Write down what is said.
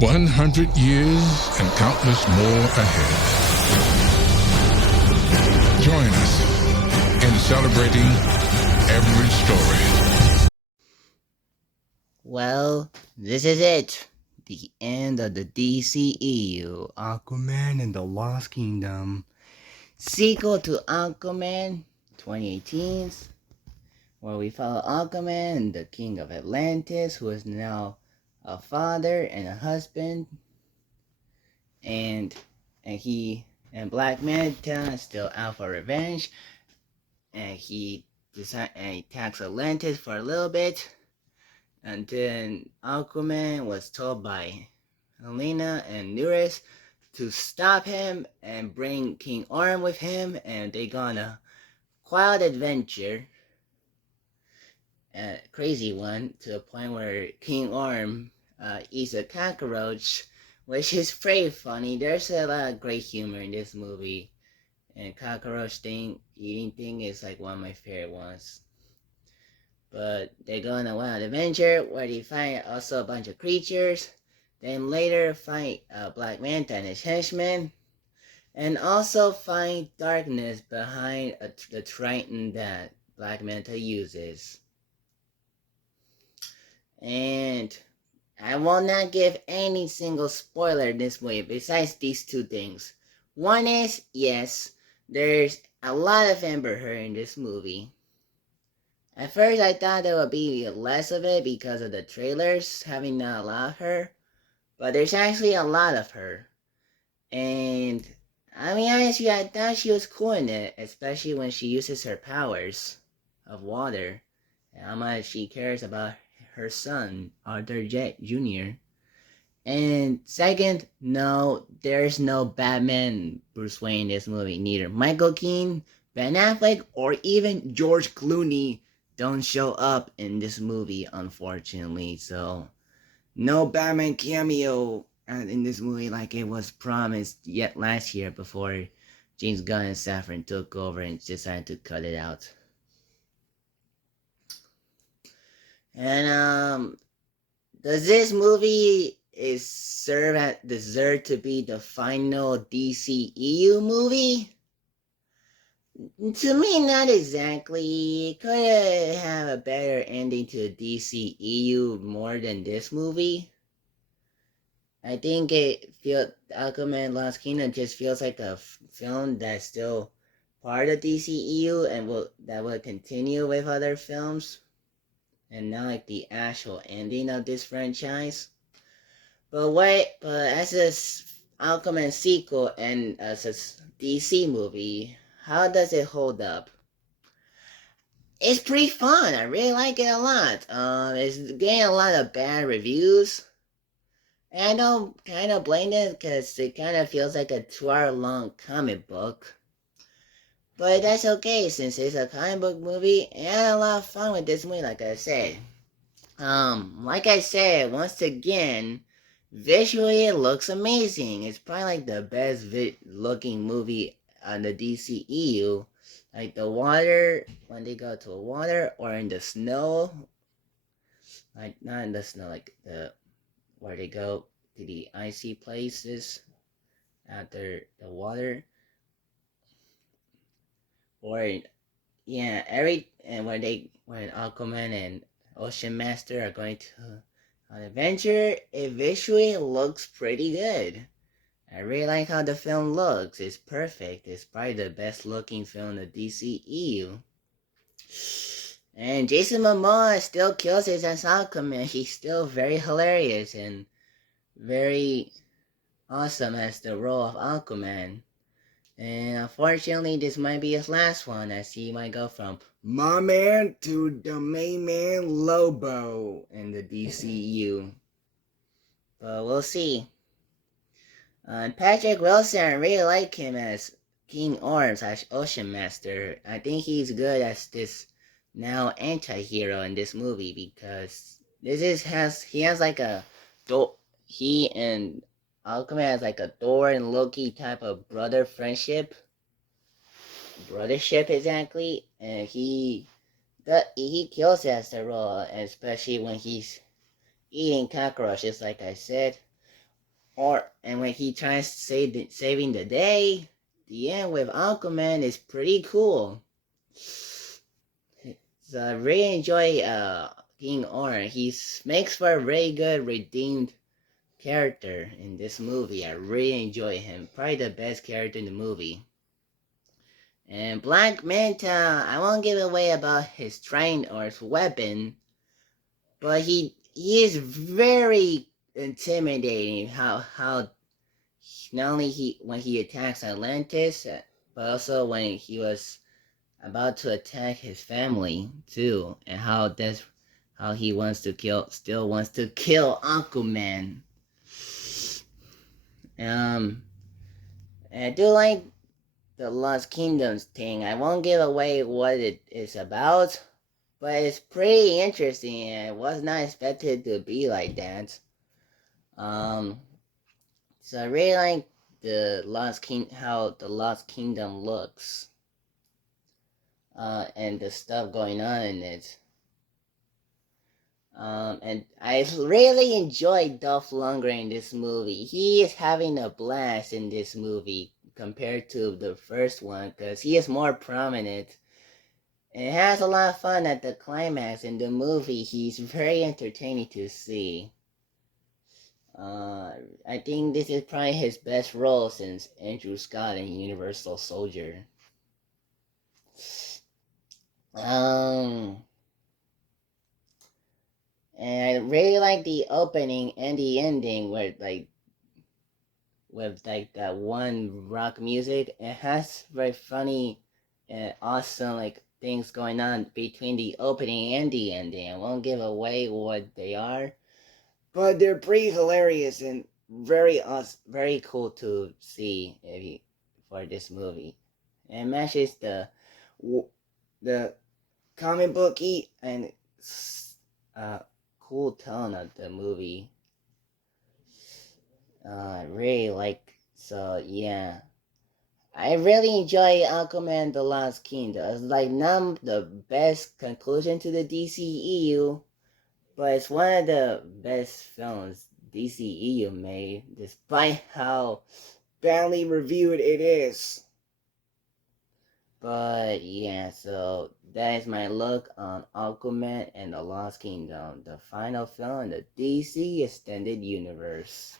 100 years and countless more ahead. Join us in celebrating every story. Well, this is it. The end of the DCEU, Aquaman and the Lost Kingdom. Sequel to Aquaman 2018's, where we follow Aquaman, the king of Atlantis, who is now a father and a husband. And Black Manta is still out for revenge. And he attacks Atlantis for a little bit. And then Aquaman was told by Helena and Nuris to stop him and bring King Orm with him, and they gonna wild adventure, a crazy one, to the point where King Orm eats a cockroach, which is pretty funny. There's a lot of great humor in this movie, and cockroach eating thing is like one of my favorite ones. But they go on a wild adventure where they find also a bunch of creatures. Then later find Black Manta and his henchmen. And also find darkness behind the Triton that Black Manta uses. And I will not give any single spoiler this way besides these two things. One is, yes, there's a lot of Amber Heard in this movie. At first I thought there would be less of it because of the trailers having not a lot of her. But there's actually a lot of her. And I mean, honestly, I thought she was cool in it, especially when she uses her powers of water. And how much she cares about her son, Arthur Jr. And second, no, there's no Batman Bruce Wayne in this movie. Neither Michael Keaton, Ben Affleck, or even George Clooney don't show up in this movie, unfortunately. So, no Batman cameo in this movie like it was promised yet last year before James Gunn and Safran took over and decided to cut it out. And does this movie deserve to be the final DCEU movie? To me, not exactly. It could have a better ending to DCEU more than this movie. I think Aquaman Lost Kingdom just feels like a film that's still part of DCEU and will continue with other films, and not like the actual ending of this franchise. But as a Aquaman sequel and as a DC movie, how does it hold up? It's pretty fun. I really like it a lot. It's getting a lot of bad reviews. And I don't kind of blame it because it kind of feels like a 2-hour long comic book. But that's okay since it's a comic book movie and I had a lot of fun with this movie, like I said. Like I said, once again, visually it looks amazing. It's probably like the best looking movie on the DCEU. Like the water, when they go to the water, or in the snow. Like, not in the snow, like where they go to the icy places after the water. Or, yeah, when Aquaman and Ocean Master are going to an adventure, it visually looks pretty good. I really like how the film looks. It's perfect. It's probably the best looking film in the DCEU. And Jason Momoa still kills it as Aquaman. He's still very hilarious and very awesome as the role of Aquaman. And unfortunately, this might be his last one, as he might go from my man to the main man Lobo in the DCU. But we'll see. And Patrick Wilson, I really like him as King Orm / Ocean Master. I think he's good as this now anti-hero in this movie because he has like a he and Aquaman has like a Thor and Loki type of brothership exactly, and he kills as the role, especially when he's eating cockroaches, like I said. and when he tries to saving the day, the end with Aquaman is pretty cool. So I really enjoy King Orange. He makes for a very good redeemed character in this movie. I really enjoy him. Probably the best character in the movie. And Black Manta, I won't give away about his strength or his weapon, but he is very intimidating. How not only he when he attacks Atlantis, but also when he was about to attack his family too, and how he still wants to kill Aquaman. Um, and I do like the Lost Kingdoms thing. I won't give away what it is about, but it's pretty interesting and it was not expected to be like that. Um, so I really like how the Lost Kingdom looks, and the stuff going on in it. And I really enjoyed Dolph Lundgren in this movie. He is having a blast in this movie compared to the first one because he is more prominent and has a lot of fun at the climax in the movie. He's very entertaining to see. I think this is probably his best role since Andrew Scott in Universal Soldier. Um, and I really like the opening and the ending where with like that one rock music. It has very funny and awesome like things going on between the opening and the ending. I won't give away what they are, but they're pretty hilarious and very awesome, very cool to see for this movie. And matches the comic booky and uh, cool tone of the movie. Really like so yeah. I really enjoy Aquaman The Lost Kingdom. It's like not the best conclusion to the DCEU, but it's one of the best films DCEU made, despite how badly reviewed it is. But yeah, so that is my look on Aquaman and the Lost Kingdom, the final film in the DC Extended Universe.